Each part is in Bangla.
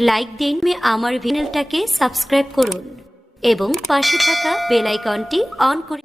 লাইক দিন। আমার ভিনেলটাকে সাবস্ক্রাইব করুন এবং পাশে থাকা বেল আইকনটি অন করে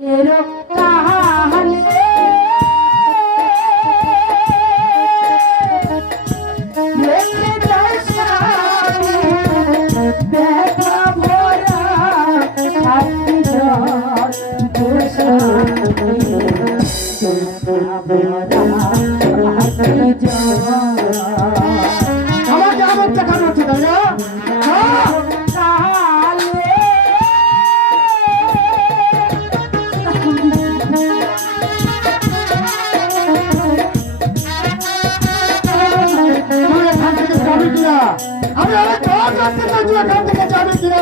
আমি আরে কাজ রাখতে চাইছি এখান থেকে যাবে কিনা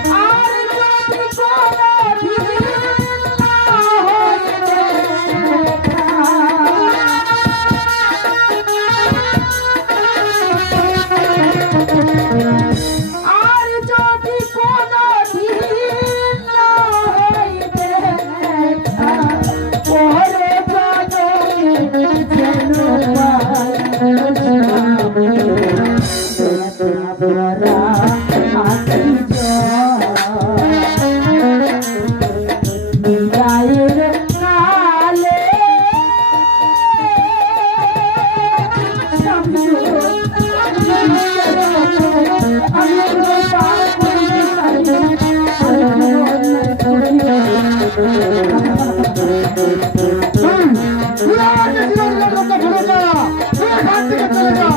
থেকে চিরঞ্জন রত্ন ঘুরে যা তুই এখান থেকে চলে যা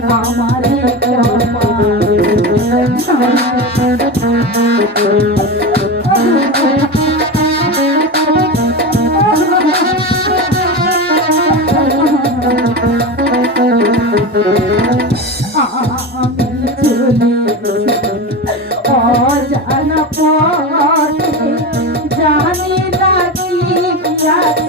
Mama.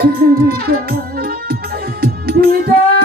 বিদায়। বিদায়